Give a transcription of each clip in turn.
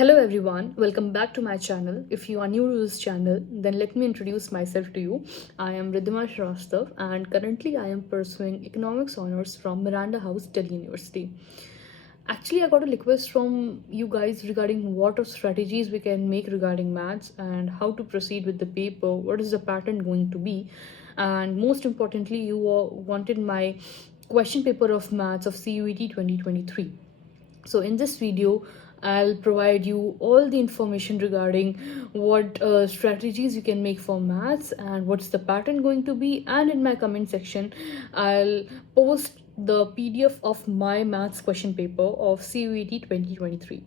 Hello everyone, welcome back to my channel. If you are new to this channel, then let me introduce myself to you. I am Ridhima Shrastav and currently I am pursuing economics honors from Miranda House, Delhi University. Actually, I got a request from you guys regarding what are strategies we can make regarding maths and how to proceed with the paper, what is the pattern going to be, and most importantly, you all wanted my question paper of maths of CUET 2023. So in this video, I'll provide you all the information regarding what strategies you can make for maths and what's the pattern going to be. And in my comment section, I'll post the PDF of my maths question paper of CUET 2023.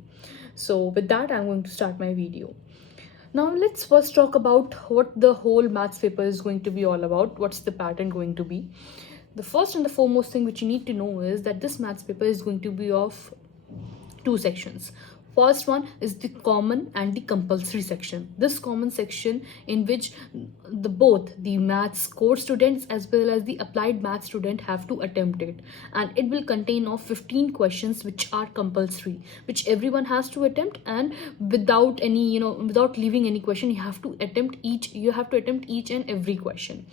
So with that, I'm going to start my video. Now let's first talk about what the whole maths paper is going to be all about. What's the pattern going to be? The first and the foremost thing which you need to know is that this maths paper is going to be of two sections. First one is the common and the compulsory section. This common section in which both the maths core students as well as the applied maths student have to attempt it, and it will contain of 15 questions which are compulsory, which everyone has to attempt, and without any without leaving any question, you have to attempt each and every question.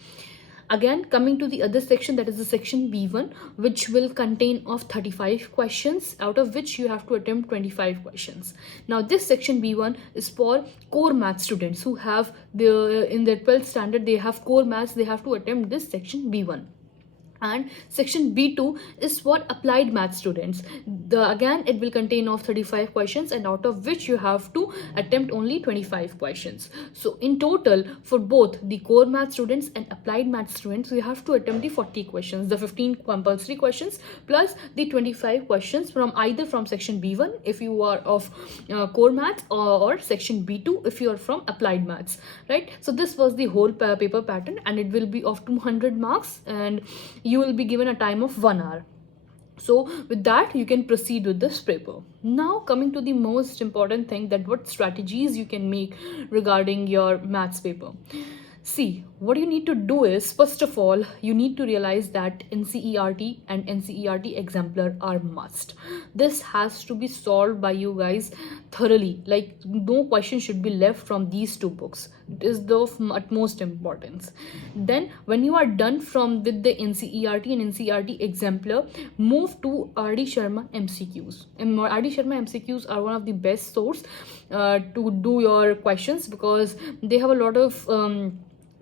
Again, coming to the other section, that is the section B1, which will contain of 35 questions, out of which you have to attempt 25 questions. Now this section B1 is for core math students who have in their 12th standard, they have core maths, they have to attempt this section B1. And section B2 is for applied math students. Again, it will contain of 35 questions, and out of which you have to attempt only 25 questions. So in total, for both the core math students and applied math students, you have to attempt the 40 questions, the 15 compulsory questions plus the 25 questions from either from section B1 if you are of core maths, or section B2 if you are from applied maths, right? So this was the whole paper pattern, and it will be of 200 marks, and you will be given a time of 1 hour. So with that, you can proceed with this paper. Now coming to the most important thing, that what strategies you can make regarding your maths paper. See, what you need to do is, first of all, you need to realize that NCERT and NCERT exemplar are must. This has to be solved by you guys thoroughly. Like, no question should be left from these two books. It is the utmost importance. Then when you are done with the NCERT and NCERT exemplar, move to RD Sharma MCQs. And RD Sharma MCQs are one of the best source to do your questions, because they have a lot of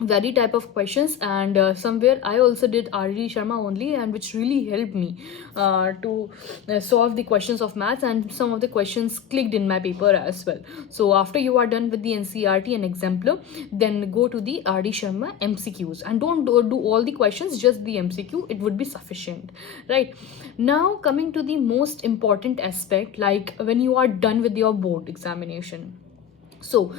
very type of questions, and somewhere I also did RD Sharma only, and which really helped me to solve the questions of maths, and some of the questions clicked in my paper as well. So after you are done with the NCERT and exemplar, then go to the RD Sharma MCQs, and don't do all the questions, just the MCQ, it would be sufficient, right? Now coming to the most important aspect, like when you are done with your board examination. So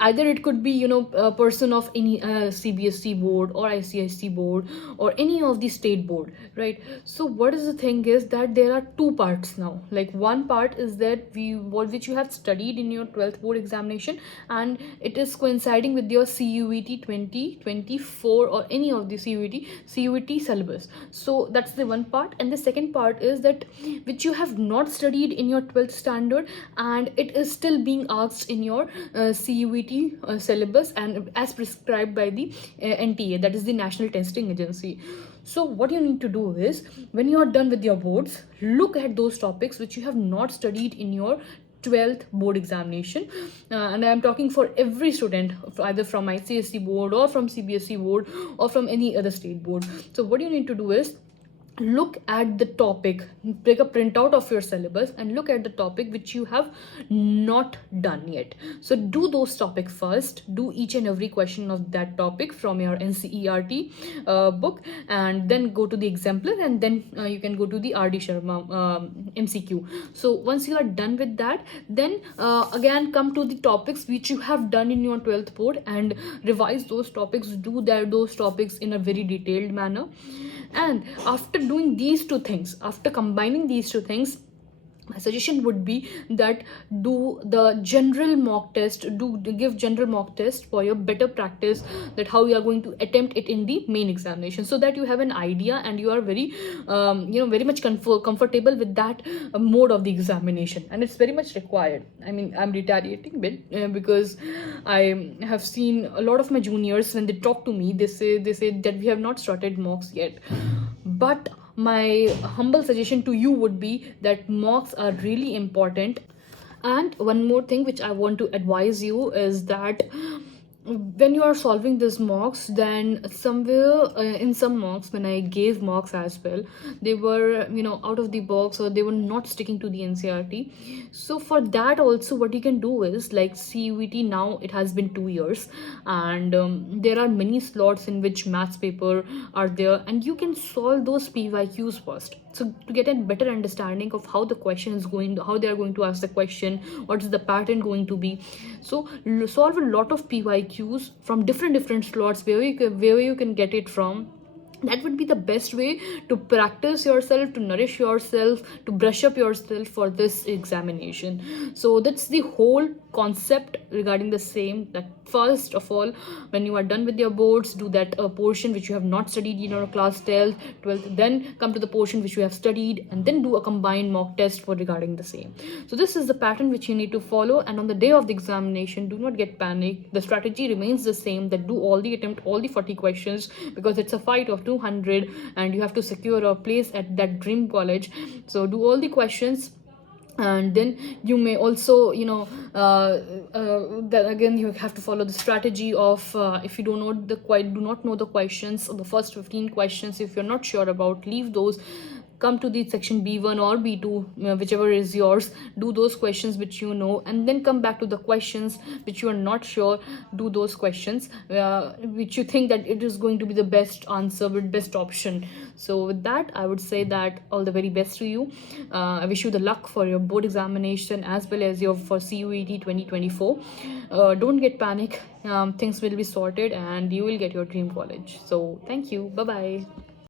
either it could be a person of any CBSE board or ICSE board or any of the state board, right? So what is the thing is that there are two parts now. Like, one part is that which you have studied in your 12th board examination, and it is coinciding with your CUET 2024 or any of the CUET syllabus. So that's the one part. And the second part is that which you have not studied in your 12th standard, and it is still being asked in your CUET syllabus, and as prescribed by the NTA, that is the National Testing Agency. So what you need to do is, when you are done with your boards, look at those topics which you have not studied in your 12th board examination, and I am talking for every student, either from ICSE board or from CBSE board or from any other state board. So what you need to do is, look at the topic, take a printout of your syllabus and look at the topic which you have not done yet. So do those topics first, do each and every question of that topic from your NCERT book, and then go to the exemplar, and then you can go to the RD Sharma MCQ. So once you are done with that, then again come to the topics which you have done in your 12th board and revise those topics, do those topics in a very detailed manner. And after doing these two things, after combining these two things, my suggestion would be that do the general mock test, do give general mock test for your better practice, that how you are going to attempt it in the main examination, so that you have an idea and you are very very much comfortable with that mode of the examination. And it's very much required. I mean, I'm retaliating a bit because I have seen a lot of my juniors, when they talk to me, they say that we have not started mocks yet. But my humble suggestion to you would be that mocks are really important. And one more thing which I want to advise you is that when you are solving these mocks, then somewhere in some mocks, when I gave mocks as well, they were out of the box, or they were not sticking to the NCRT. So for that also, what you can do is, like CUET, now it has been 2 years, and there are many slots in which maths paper are there, and you can solve those PYQs first, so to get a better understanding of how the question is going, how they are going to ask the question, what is the pattern going to be. So solve a lot of PYQs from different slots, where you can get it from. That would be the best way to practice yourself, to nourish yourself, to brush up yourself for this examination. So that's the whole concept regarding the same, that first of all, when you are done with your boards, do that portion which you have not studied in your class 12th, then come to the portion which you have studied, and then do a combined mock test for regarding the same. So this is the pattern which you need to follow. And on the day of the examination, do not get panic. The strategy remains the same, that do attempt all the 40 questions, because it's a fight of 200 and you have to secure a place at that dream college. So do all the questions, and then you may also then again you have to follow the strategy of, if you do not know the questions, the first 15 questions, if you're not sure about, leave those, come to the section B1 or B2, whichever is yours, do those questions which you know, and then come back to the questions which you are not sure, do those questions which you think that it is going to be the best answer, with best option. So with that, I would say that all the very best to you. I wish you the luck for your board examination as well as your for CUET 2024. Don't get panic. Things will be sorted and you will get your dream college. So thank you. Bye bye.